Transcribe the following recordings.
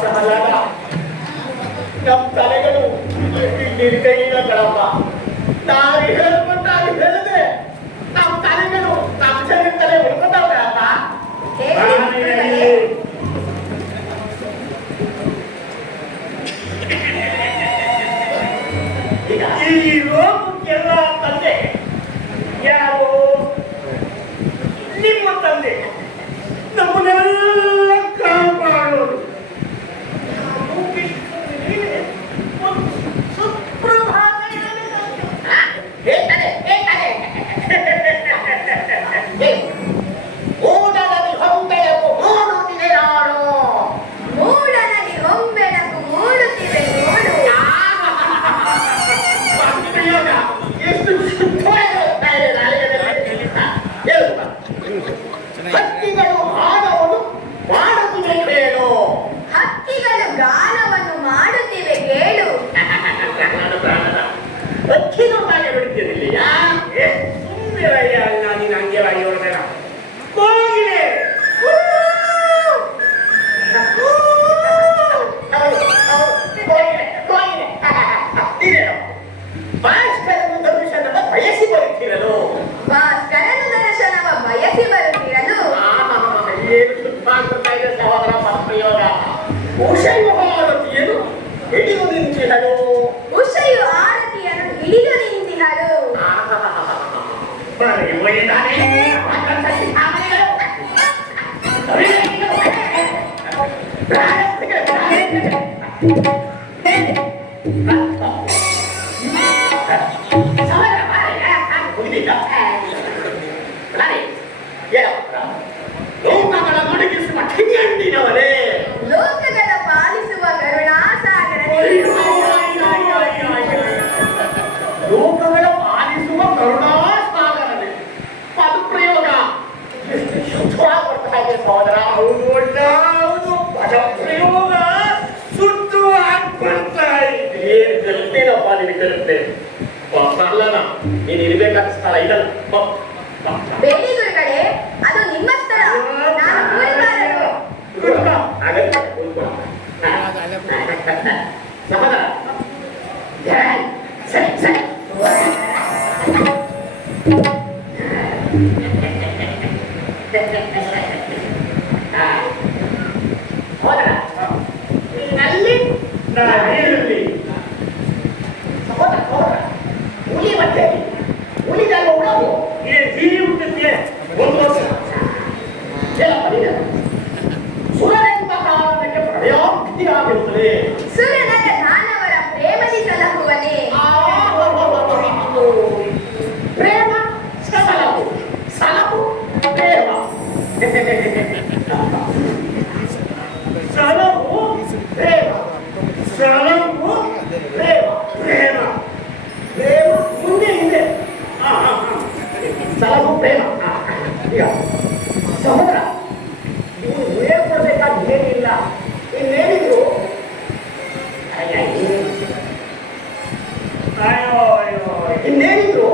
ಪ್ರಹ್ಲಾದ, ನಮ್ಮ ತಲೆಗಳು ನಿರ್ಗೈಗಳಪ್ಪ. ನಾವು ಹೇಳಿದ್ರೆ ನಮ್ಮ ತಲೆಗಳು ತಲೆ ಉಳ್ಕೊತಾವ್ರಪ್ಪ. ಈ ರೋಗಕ್ಕೆಲ್ಲ ತಂದೆ ಯಾರು? ನಿಮ್ಮ ತಂದೆ. ನಮ್ಮನ್ನೆಲ್ಲ ಕಾಪಾಡೋರು. ಹಕ್ಕಿಗಳು ಗಾನವನ್ನು ಮಾಡುತ್ತಿವೆ ಕೇಳು. ಹಕ್ಕಿನೂ ಹಾಗೆ ಬಿಡುತ್ತಿರಲಿಲ್ಲ. ಸುಮ್ಮನೆ ನೀನು ಅಂಗವಾಗಿ ಹೊರಬೇಡ. ಭಾಸ್ಕರನ ದರ್ಶನವ ಬಯಸಿ ಬರುತ್ತಿರಲು ಏನು ಸುತ್ತಾಗ್ತಾ ಇದೆ ಸಹೋದರ ಪರಪ್ರಯೋಗ. ಉಷೆಯು ಆರತಿಯನ್ನು ಹಿಡಿದು ನಿಂತಿಹಳು. ಲೋಕಗಳ ಮಡಗಿಸುವ ಕಿಂಗಣ್ಣಿನವರೇ, ಲೋಕಗಳ ಪಾಲಿಸುವ ಕರುಣಾಸಾಗರನೇ, ಲೋಕಗಳ ಪಾಲಿಸುವ ಕರುಣಾಸಾಗರನೇ. ಪದಪ್ರಯೋಗ ಎಷ್ಟು ಶುದ್ಧವಾಗಿ ಬರ್ತಾ ಇದೆ ಸಹೋದರ. ಹೌದು, ಪದಪ್ರಯೋಗ ಶುದ್ಧವಾಗಿ ಬರ್ತಾ ಇದೆ. ಏನು ಕಲಿತೇನಪ್ಪ ನಿಮಗೆ ಕಲಿತೆ ಅಲ್ಲನ ನೀನು ಇರ್ಬೇಕಾದ ಸ್ಥಳ ಇದಲ್ಲ. ಬೇಡಿ ಗುರುಗಳೇ, ಅದು ನಿಮ್ಮ ಸ್ಥಳ. ನಾನು ಕೂಲಿಗಾರರು. ಸುರನರ ದಾನವರ ಪ್ರೇಮದಿ ಸಲಹುವನೇ. ಪ್ರೇಮ ಸಲಹು, ಸಲಹು ಪ್ರೇಮ. ಸಲಹು ಪ್ರೇಮ, ಸಲಹು ಪ್ರೇಮ, ಪ್ರೇಮ ಪ್ರೇಮ ಮುಂದೆ ಹಿಂದೆ. ಸಲಹು ಪ್ರೇಮ. ಈಗ ಸಹೋದರ, ನೀವು ಹೇಳ್ಕೊಡ್ಬೇಕಾದ ಏನಿಲ್ಲ. ಇನ್ನೇನಿದ್ರು ಇನ್ನೇನಿದ್ರು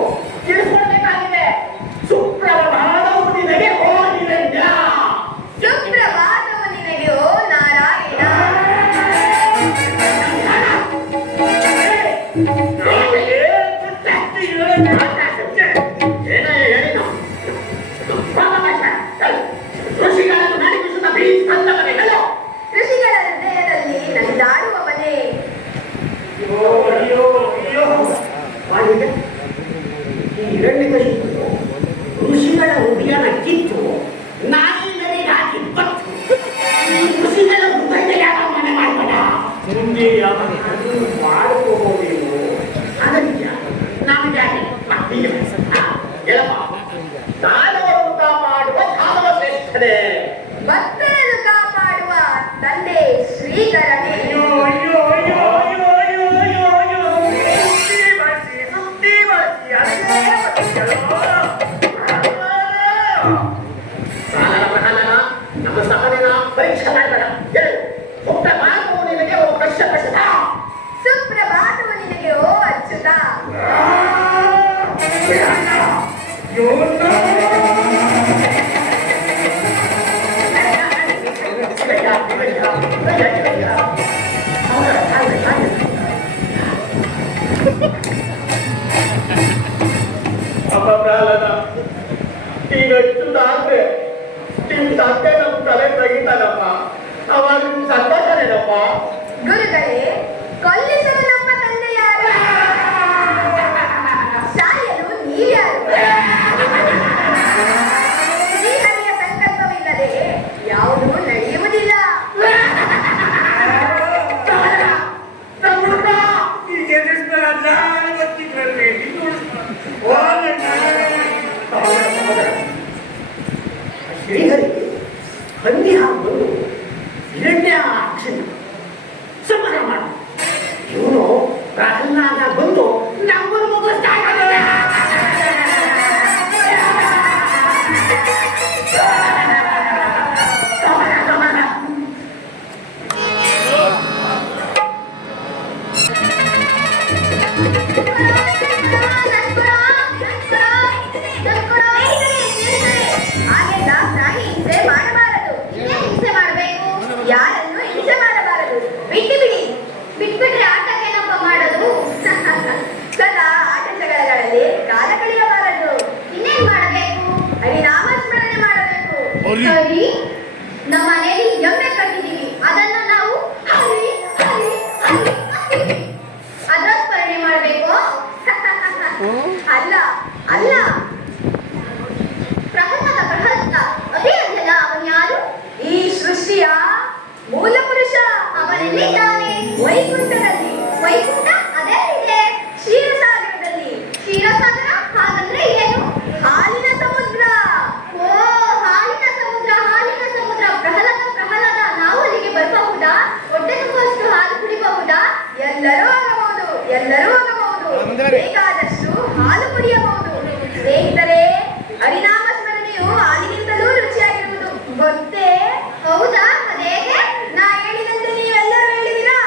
ತಿಳಿಸ್ಕೊಡ್ಬೇಕಾಗಿದೆ. ಸುಪ್ರಭಾತವು ನಿನಗೆ ಓ ನಿರಂಜ. ಸುಪ್ರಭಾತವು ನಿನಗೆ ಓ ನಾರಾಯಣ. ಋಷಿಗಳನ್ನು ನಡಿಸುತ್ತ ಬೀಸ್ತಂದವನೇ ಅಲ್ಲ. ಋಷಿಗಳ ಹೃದಯದಲ್ಲಿ ನಡೆದಾಡುವವನೇ. ಈ ಹಿರಣ್ಯಕಶಿಪು ಋಷಿಗಳ ಉಡಿಯನ ಕಿತ್ತು ನಾಯಿ ನರಿಗೆ ಹಾಕಿ ಬತ್ತು. ಈ ಋಷಿಗಳ ಹೃದಯ ಮನೆ ಮಾಡಬೇಡ. ಮುಂದೆ ಮಾಡ್ಕೋಬೋದೇನು ಅನಂತ್ಯ ನಮಗೆ ಗೆಳಪ. ದಾನವನ್ನು ಕಾಪಾಡುವ ದಾನವ ಶ್ರೇಷ್ಠನೇ, ಭಕ್ತರನ್ನು ಕಾಪಾಡುವ ತಂದೆ ಶ್ರೀಕರನೇ. ನಮ್ಮ ಸಹನೆನ ಪರೀಕ್ಷೆ ಮಾಡಬೇಡ. ಸುಪ್ರಭಾತವು ನಿನಗೆ ಓ ಕಶ್ಯಪಶತ. ಸುಪ್ರಭಾತವು ನಿನಗೆ ಓ ಅಚ್ಯುತ. ಅಪ್ಪ ಪ್ರಹ್ಲಾದ ಈಗಷ್ಟು ಆದ್ರೆ ನಿಮ್ ತಂದೆ ನಮ್ಮ ತಲೆ ತೆಗಿತಾನಪ್ಪ. ಅವಾಗ ನಿಮ್ ಸಂತೋಷನೇನಪ್ಪ? ಗುರುಗಳೇ, ಕೊಲ್ಲಿಸಲು ನಮ್ಮ ತಂದೆ ಯಾರು? ಸಾಯಲು ನೀವ್ಯಾರು? ಶ್ರೀಹರಿಯ ಸಂಕಲ್ಪವಿಲ್ಲದೆ ಯಾವುದೂ ನಡೆಯುವುದಿಲ್ಲ. ಶ್ರೀಹರಿ ಹಂದಿ ಹಾಕೊಂಡು ಹಿರಣ್ಯಾಕ್ಷನ ಸಂಹಾರ ಮಾಡು. ಇವನು ಪ್ರಹ್ಲಾದ ಬಂದು ನಮ್ಮನ್ನು ಮುಗಿಸ್ತಾ ಇದ್ದಾನೆ. ಹಾಗೆಲ್ಲ ಪ್ರಾಣಿ ಹಿಂಸೆ ಮಾಡಬಾರದು. ಹಿಂಸೆ ಮಾಡಬೇಕು, ಯಾರನ್ನು ಹಿಂಸೆ ಮಾಡಬಾರದು. ಬಿಟ್ಟು ಬಿಡಿ. ಬಿಟ್ಬಿಟ್ರೆ ಆಟಕ್ಕೇನಪ್ಪ ಮಾಡೋದು? ಸದಾ ಆಟ ಜಗಳಗಳಲ್ಲಿ ಕಾಲ ಕಳೆಯಬಾರದು. ಇನ್ನೇನ್ ಮಾಡಬೇಕು? ಹರಿನಾಮಸ್ಮರಣೆ ಮಾಡಬೇಕು. ಸರಿ, ನಮ್ಮ ಮನೆಯಲ್ಲಿ ಎಮ್ಮೆ ಕಟ್ಟಿದ್ದೀವಿ. ಅದನ್ನು ನಾವು ಹರಿ ಹರಿ ಹರಿ ಅಂತೀವಿ. ಅದರ ಸ್ಮರಣೆ ಮಾಡಬೇಕು? ಅಲ್ಲ ಅಲ್ಲ, ಪ್ರಹ್ಲಾದ ಅದೇ ಅಂದಲ್ಲ. ಅವನು ಯಾರು? ಈ ಸೃಷ್ಟಿಯ ಮೂಲ ಪುರುಷ. ಅವನೆಲ್ಲಿದ್ದಾನೆ? ವೈಕುಂಠದಲ್ಲಿ. ವೈಕುಂಠ ಅದೇ ಇದೆ ಕ್ಷೀರಸಾಗರದಲ್ಲಿ. ಕ್ಷೀರಸಾಗರ ಹಾಗಂದ್ರೆ ಏನು? ಹಾಲಿನ ಸಮುದ್ರ. ಓ, ಹಾಲಿನ ಸಮುದ್ರ, ಹಾಲಿನ ಸಮುದ್ರ. ಪ್ರಹ್ಲಾದ, ನಾವು ಅಲ್ಲಿಗೆ ಬರಬಹುದಾ? ಹೊಟ್ಟೆ ತುಂಬುವಷ್ಟು ಹಾಲು ಕುಡಿಬಹುದಾ? ಎಲ್ಲರೂ ಆಗಬಹುದು, ಎಲ್ಲರೂ ಆಗಬಹುದು. ಬೇಕಾದಷ್ಟು ಹಾಲು ಕುಡಿಯಬಹುದು. ಸ್ನೇಹಿತರೆ, ಹರಿನಾಮ ಸ್ಮರಣೆಯು ಹಾಲಿಗಿಂತಲೂ ರುಚಿಯಾಗಿರುವುದು ಗೊತ್ತೇ? ಹೌದಾ? ಅದೇಗೆ? ನಾ ಹೇಳಿದಂತೆ ನೀವೆಲ್ಲರೂ ಹೇಳಿದಿರಾ?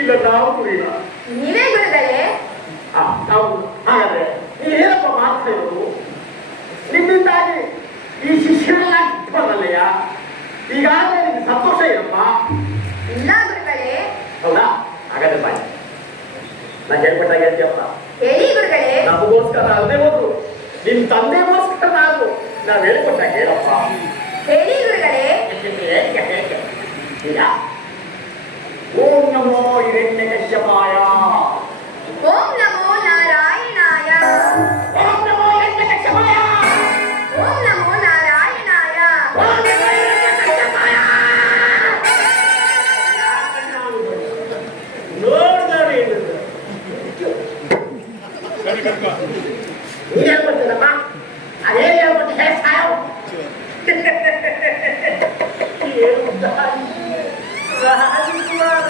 ಇಲ್ಲ ನಾವು ಕುಡಿನ ನೀವೇ ಗುರುಗಳೇ. ನಾವು ಹಾಗಾದ್ರೆ ನೀನೇನಪ್ಪ ಮಾಡ್ತಾ ಇರೋದು? ನಿಮ್ಮಿಂದಾಗಿ ಈ ಶಿಷ್ಯರೆಲ್ಲ ಕಿತ್ಕೊಂಡಲ್ಲಯ್ಯ. ಈಗಾಗಲೇ ನಿಮ್ಗೆ ಸಂತೋಷ ಏನಪ್ಪ? ಇಲ್ಲ ಗುರುಗಳೇ. ಹೌದಾ? ಹಾಗಾದ್ರೆ ಬಾಯ್, ನಾ ಹೇಳ್ಕೊಟ್ಟಾಗ ಹೇಳ್ತೀಯಪ್ಪ. ಹೇಳಿ ಗುರುಗಳೇ. ನಮಗೋಸ್ಕರ ಅಲ್ಲದೆ ಹೋದ್ರು, ನಿಮ್ ತಂದೆಗೋಸ್ಕರ ನಾವ್ ಹೇಳ್ಕೊಟ್ಟಾಗ ಹೇಳಪ್ಪ. ಹೇಳಿ ಗುರುಗಳೇ. ಇಲ್ಲ, ಓಂ ನಮೋ ಹಿರಣ್ಯಕಶ್ಯಪಾಯ. ಓಂ ರಾಜಕುಮಾರ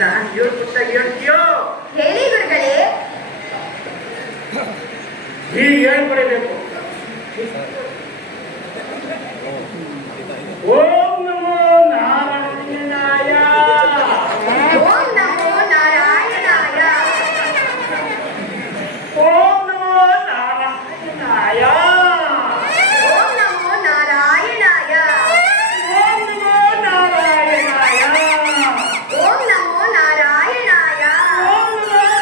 ನಾನು ಹೇಳ್ಕೊಟ್ಟಾಗ ಹೇಳ್ತೀಯೋ ಹೇಳಿ ಗುರುಗಳೇ. ಹೀಗೆ ಹೇಳ್ಕೊಡಬೇಕು. ಓಂ ನಮೋ ನಾರಾಯಣಾಯ. ಓಂ ನಮೋ ನಾರಾಯಣಾಯ. ಓಂ ನಮೋ ನಾರಾಯಣಾಯ. ಓಂ ನಮೋ ನಾರಾಯಣಾಯ. ಓಂ ನಮೋ ನಾರಾಯಣಾಯ. ಓಂ ನಮೋ ನಾರಾಯಣಾಯ. ಓಂ ನಮೋ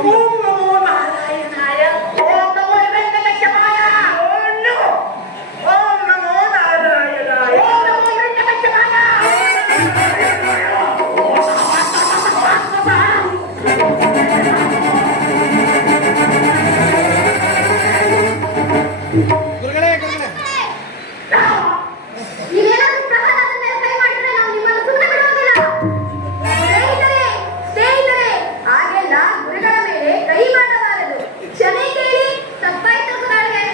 ಓಂ ನಮೋ ನಾರಾಯಣಾಯ. ಓಂ ನಮೋ ವೆಂಕಟೇಶಾಯ. ಓಂ ನಮೋ ನಾರಾಯಣಾಯ. ಓಂ ನಮೋ ವೆಂಕಟೇಶಾಯ. ನೀವೇನಾದ್ರೂ ಪ್ರಹ್ಲಾದನ ಮೇಲೆ ಕೈ ಮಾಡಿದ್ರೆ ನಾವು ನಿಮ್ಮನ್ನು ಸುಮ್ಮನೆ ಬಿಡುವುದಿಲ್ಲ. ಸ್ನೇಹಿತರೆ, ಸ್ನೇಹಿತರೆ, ಹಾಗೆಲ್ಲ ಗುರುಗಳ ಮೇಲೆ ಕೈ ಮಾಡಬಾರದು. ಕ್ಷಮೆ ಕೇಳಿ, ತಪ್ಪಾಯ್ತು ಗುರುಗಳೇ.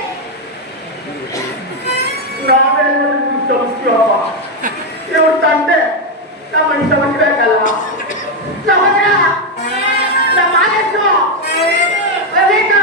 ನಾವೆಲ್ಲರಿಗೂ ಕ್ಷಮಿಸ್ತೀವಪ್ಪ. ಇವ್ರ ತಂದೆ ನಮ್ಮನ್ನು ಕ್ಷಮಿಸ್ಬೇಕಲ್ಲ. ಸಹೋದರ, ನಮ್ಮ ಆದರ್ಶ, ರವೀಂದ್ರ.